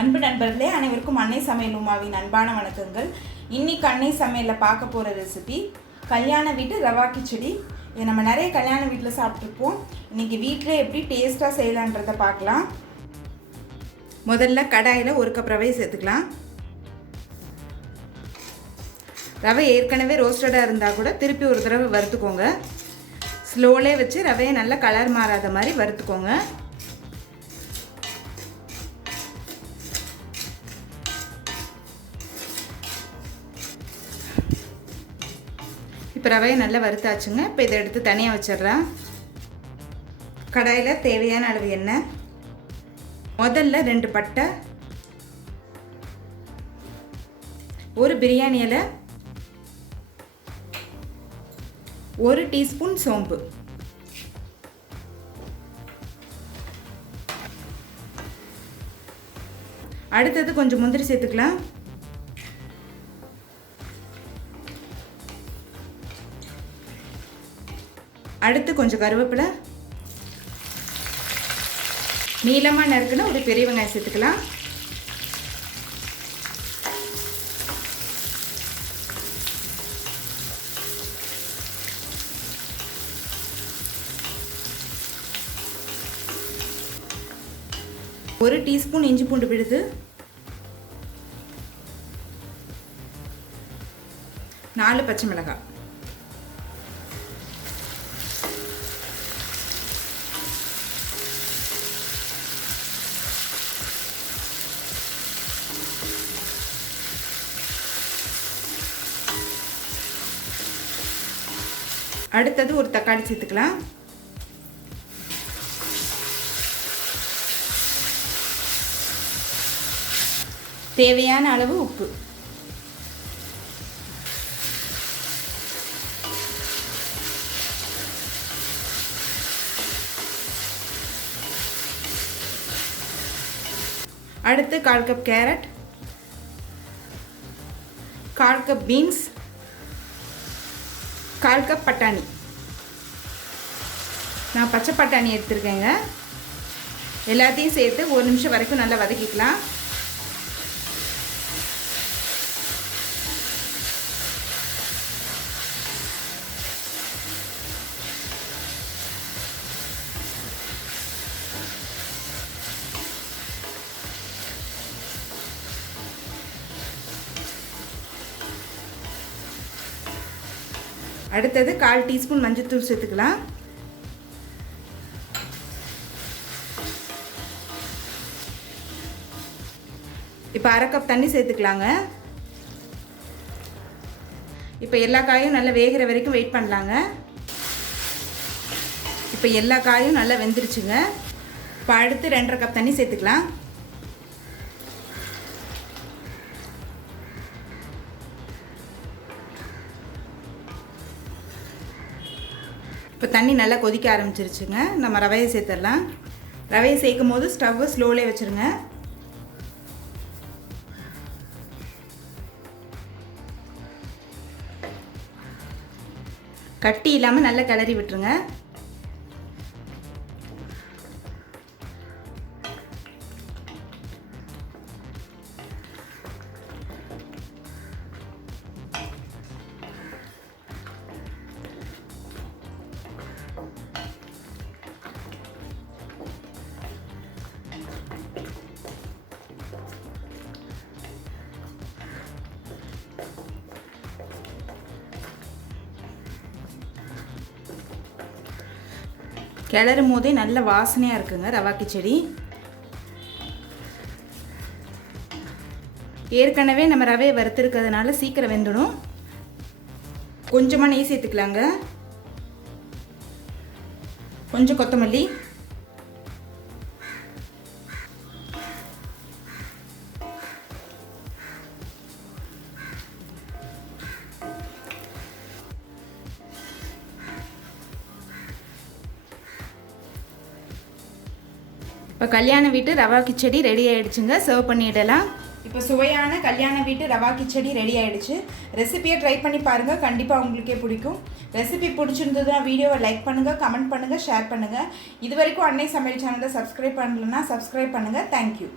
அன்பு நண்பர்களே, அனைவருக்கும் அன்னை சமையல் உமாவின் அன்பான வணக்கங்கள். இன்னைக்கு அன்னை சமையலில் பார்க்க போகிற ரெசிபி கல்யாண வீட்டு ரவா கிச்சடி. இதை நம்ம நிறைய கல்யாண வீட்டில் சாப்பிட்ருப்போம். இன்றைக்கி வீட்டில் எப்படி டேஸ்ட்டாக செய்யலான்றதை பார்க்கலாம். முதல்ல கடாயில் 1 கப் ரவையை சேர்த்துக்கலாம். ரவை ஏற்கனவே ரோஸ்டடாக இருந்தால் கூட திருப்பி ஒரு தடவை வறுத்துக்கோங்க. ஸ்லோலே வச்சு ரவையை நல்லா கலர் மாறாத மாதிரி வறுத்துக்கோங்க. இப்போ ரவையை நல்லா வறுத்தாச்சுங்க. இப்போ இதை எடுத்து தனியாக வச்சிடலாம். கடாயில் தேவையான அளவு எண்ணெய், முதல்ல 2 பட்டை, 1 பிரியாணி இலை, 1 டீஸ்பூன் சோம்பு, அடுத்தது கொஞ்சம் முந்திரி சேர்த்துக்கலாம். அடுத்து கொஞ்சம் கருவேப்பிலை, நீளமாக நறுக்குன ஒரு பெரிய வெங்காயம் சேர்த்துக்கலாம். ஒரு டீஸ்பூன் இஞ்சி பூண்டு விழுது, 4 பச்சை மிளகாய், அடுத்தது ஒரு தக்காளி சேர்த்துக்கலாம். தேவையான அளவு உப்பு, அடுத்து 1/4 cup carrot, 1/4 cup beans, 1/4 cup பட்டாணி. நான் பச்சை பட்டாணி எடுத்துருக்கேங்க. எல்லாத்தையும் சேர்த்து 1 நிமிஷம் வரைக்கும் நல்லா வதக்கிக்கலாம். அடுத்தது 1/4 டீஸ்பூன் மஞ்சள்தூள் சேர்த்துக்கலாம். இப்போ 1/2 கப் தண்ணி சேர்த்துக்கலாங்க. இப்போ எல்லா காயும் நல்லா வேகிற வரைக்கும் வெயிட் பண்ணலாங்க. இப்போ எல்லா காயும் நல்லா வெந்துருச்சுங்க. இப்போ அடுத்து 2.5 கப் தண்ணி சேர்த்துக்கலாம். இப்போ தண்ணி நல்லா கொதிக்க ஆரம்பிச்சிருச்சுங்க. நம்ம ரவையை சேர்த்துடலாம். ரவையை சேர்க்கும் போது ஸ்டவ்வை ஸ்லோலே வச்சுருங்க. கட்டி இல்லாமல் நல்லா கிளறி விட்டுருங்க. கிளறும் போதே நல்ல வாசனையாக இருக்குங்க ரவா கிச்சடி. ஏற்கனவே நம்ம ரவையை வறுத்துருக்கிறதுனால சீக்கிரம் வெந்துடும். கொஞ்சமாக நெய் சேர்த்துக்கலாங்க. கொஞ்சம் கொத்தமல்லி, இப்போ கல்யாண வீட்டு ரவா கிச்சடி ரெடி ஆகிடுச்சுங்க. சர்வ் பண்ணிடலாம். இப்போ சுவையான கல்யாண வீட்டு ரவா கிச்சடி ரெடி ஆகிடுச்சு. ரெசிபியை ட்ரை பண்ணி பாருங்கள், கண்டிப்பாக உங்களுக்கே பிடிக்கும். ரெசிபி பிடிச்சிருந்ததுன்னா வீடியோவை லைக் பண்ணுங்கள், கமெண்ட் பண்ணுங்கள், ஷேர் பண்ணுங்கள். இது வரைக்கும் அன்னை சமையல் சேனலை சப்ஸ்கிரைப் பண்ணலன்னா சப்ஸ்கிரைப் பண்ணுங்கள். தேங்க்யூ.